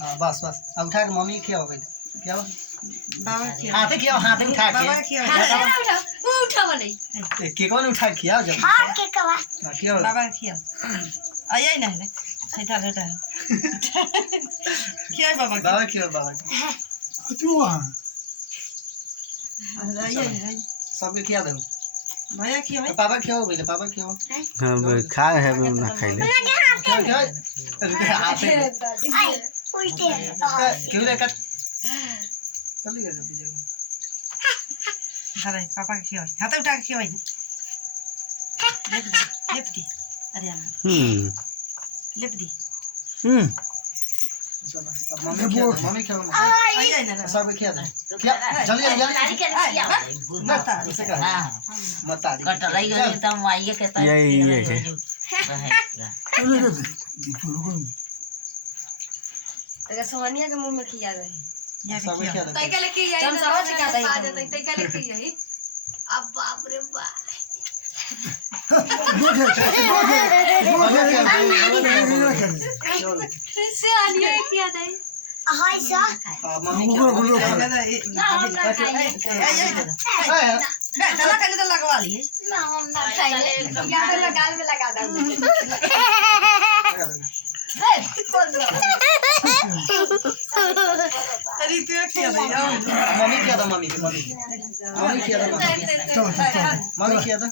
हाँ बस बस अब उठा के मम्मी खियाओ पहले खियाओ बाबा खिया हाथ खियाओ हाथ उठा के बाबा खिया वो उठा वाले केक वाला उठा के खियाओ जब हाँ के कवा खियाओ बाबा खिया आया ही नहीं हैता लेता खिया बाबा बाबा खियाओ बाबा आया नहीं सबके खिया दो भैया खिया पापा खियाओ पहले पापा खियाओ हाँ खा है ना खाइले खियाओ खियाओ हाथ आई उल्टे क्यों रे कट जल्दी कर जल्दी जल्दी अरे पापा खिया हाथ उठा के खिया लिप दी अरे लिप दी चलो अब मम्मी खियाओ आया नहीं सबके खिया दो खिया जल्दी जल्दी बता मत आ कटलाई गई त माइए के त तेरा सोनिया के मुंह में खिया रही ये सबके खिया खिया दो तई के लेके यही जम समझ क्या था तई के लेके यही अब बाप रे बाप से आलिया किया दे हाय सा मम्मी ना तो लगवा लिए ना हम ना खाएंगे यार गाल में लगा दो अरे तू खिया दे मम्मी खिया दो मम्मी खिया दो मम्मी खिया दो